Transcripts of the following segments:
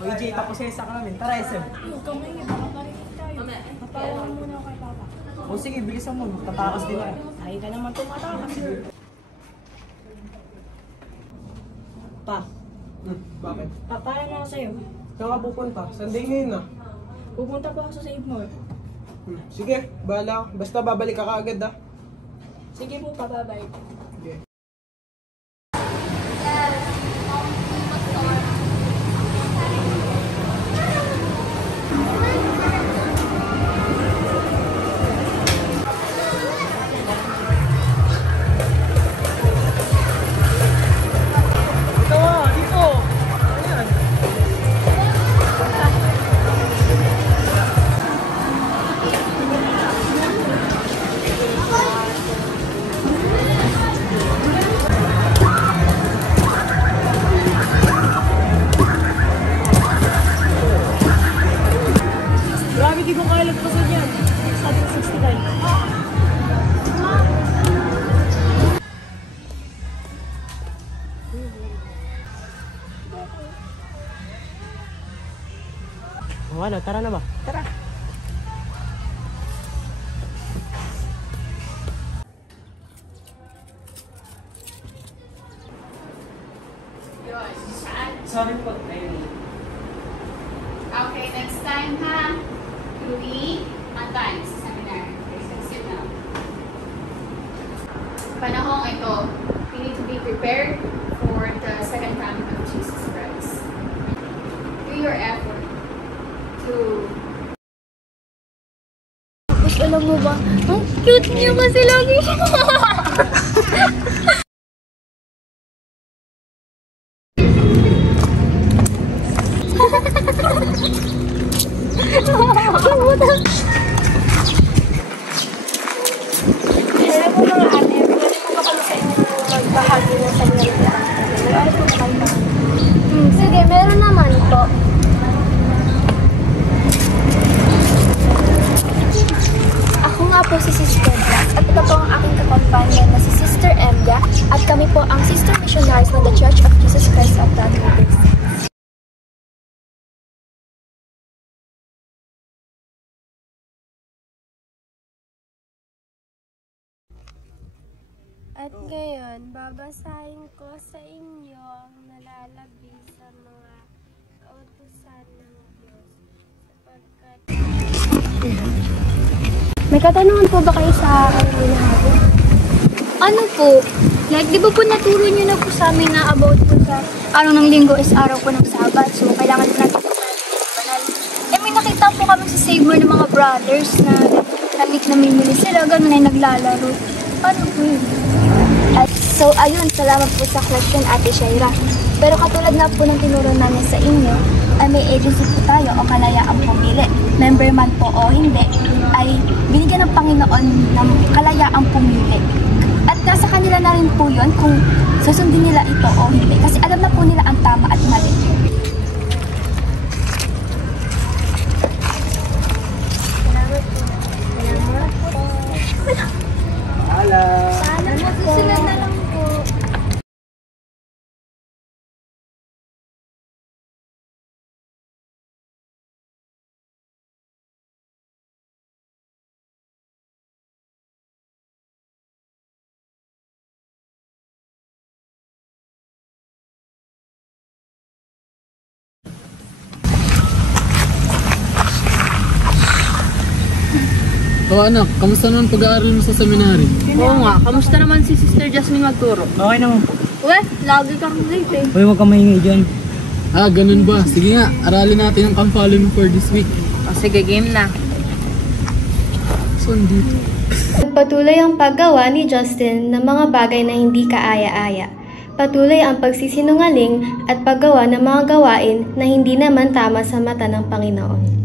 O EJ, tapos sa ka namin. Tara, SM. Huwag kang maingay, baka parinig tayo. Napawalan muna ako kay Papa. O sige, bilisan mo. Tatakas din ako. Ay ka naman tumatakas. Pa. Bakit? Papaya na ako sa'yo. Saan ka pupunta? Sunday ngayon na. Pupunta pa ako sa Save More. Sige, bahala. Basta babalik ka kaagad ah. Sige po, pababay. Okay. Grabe, di ko kaya lagpasan yan. Sabi ko 69. O ano, tara na ba? Tara. Sorry po, Okay, next time ha. Louis, on time sa seminar. Sit now. Panahong ito, we need to be prepared for the second coming of Jesus Christ. Do your effort to... Tapos alam mo ba, ang cute niya kasi lagi siya. Alam mo mga ate, pwede ko ba kami sa inyo magbahagi ng sa inyo? Ano po naman ba? Sige, meron naman po. Ako nga po si Sister Blas at ito po ang aking kakompanyan na si Sister Emga at kami po ang Sister Missionaries ng The Church of Jesus Christ of Latter-day Saints. At ngayon, babasahin ko sa inyo ang nalalabi sa mga kautusan ng Diyos sapagkat... May katanungan po ba kayo sa akin hinahabol? Ano po? Like, di ba po naturo nyo na po sa amin na about po sa araw ng linggo is araw po ng Sabat, so kailangan din natin po banal. Eh, may nakita po kami sa Save More ng mga brothers na namimili sila, gano'n ay naglalaro. Ano po yun? So, ayun, salamat po sa question, Ate Shaira. Pero katulad na po ng tinuro namin sa inyo, ay may agency po tayo o kalayaang pumili. Member man po o hindi, ay binigyan ng Panginoon ng kalayaang pumili. At nasa kanila na rin po yun kung susundin nila ito o hindi. Kasi alam na po nila ang tama at mali. Salamat po. Salamat po. Sana masusunod na lang po. O anak, kamusta naman pag-aaral mo sa seminary? Oo nga, kamusta naman si Sister Jasmine magturo? Okay naman po. Uwe, lagi kang late eh. Huwag kang maingay dyan. Ah, ganun ba? Sige nga, aralin natin ang Come Follow Me for this week. O sige, game na. So, dito. Patuloy ang paggawa ni Justin ng mga bagay na hindi kaaya-aya. Patuloy ang pagsisinungaling at paggawa ng mga gawain na hindi naman tama sa mata ng Panginoon.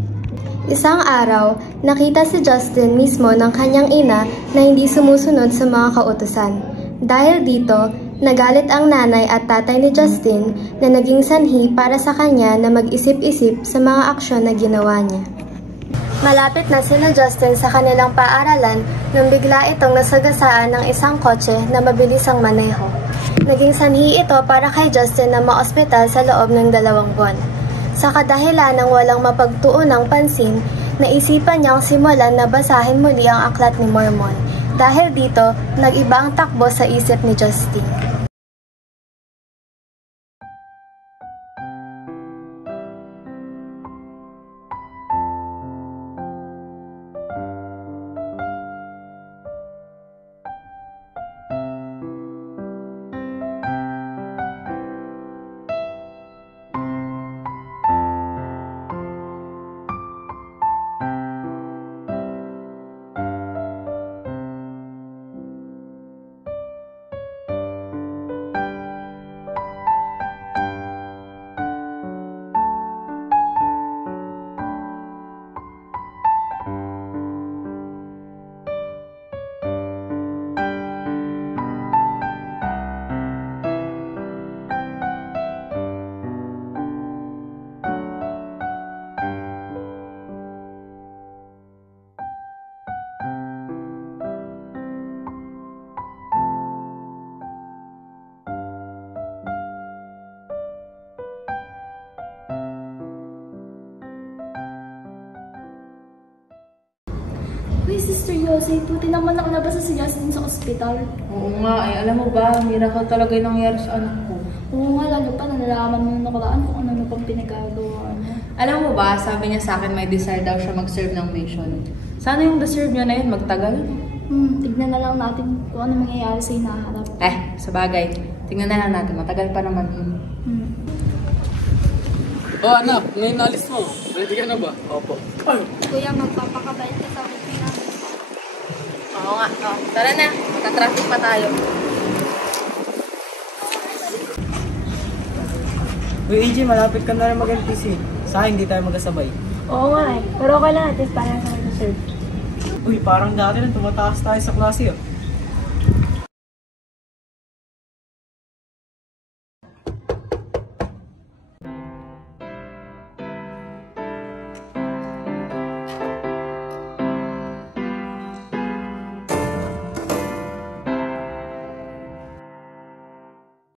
Isang araw, nakita si Justin mismo ng kanyang ina na hindi sumusunod sa mga kautusan. Dahil dito, nagalit ang nanay at tatay ni Justin na naging sanhi para sa kanya na mag-isip-isip sa mga aksyon na ginawa niya. Malapit na sila Justin sa kanilang paaralan nang bigla itong nasagasaan ng isang kotse na mabilis ang maneho. Naging sanhi ito para kay Justin na ma-ospital sa loob ng 2 buwan. Sa kadahilan ng walang mapagtuon ng pansin, naisipan niyang simulan na basahin muli ang Aklat ni Mormon. Dahil dito, nag-iba ang takbo sa isip ni Justin. Uy, Sister Yosey, tuti naman nakalabas na si Justin sa ospital. Oo nga, alam mo ba, miracle talaga yung nangyari sa anak ko. Oo nga, lalo pa nalalaman mo nung nakaraan kung ano na pang pinagagawa niya. Alam mo ba, sabi niya sa akin may desire daw siya mag-serve ng mission. Sana yung deserve niya na yun magtagal. Tignan na lang natin kung ano mangyayari sa hinaharap. Sa bagay, tingnan na lang natin, matagal pa naman yun. Oh anak, ngayon alis mo. Ready ka na ba? Opo. Kuya, magpapakabait ka sa akin namin. Oo nga, tara na, magka-traffic pa tayo. Uy, AJ, malapit ka na rin mag-MPC. Sa akin, hindi tayo magkasabay. Oo nga eh, pero okay lang at least parang sa mag-serve. Uy, parang dati nang tumataas tayo sa klase.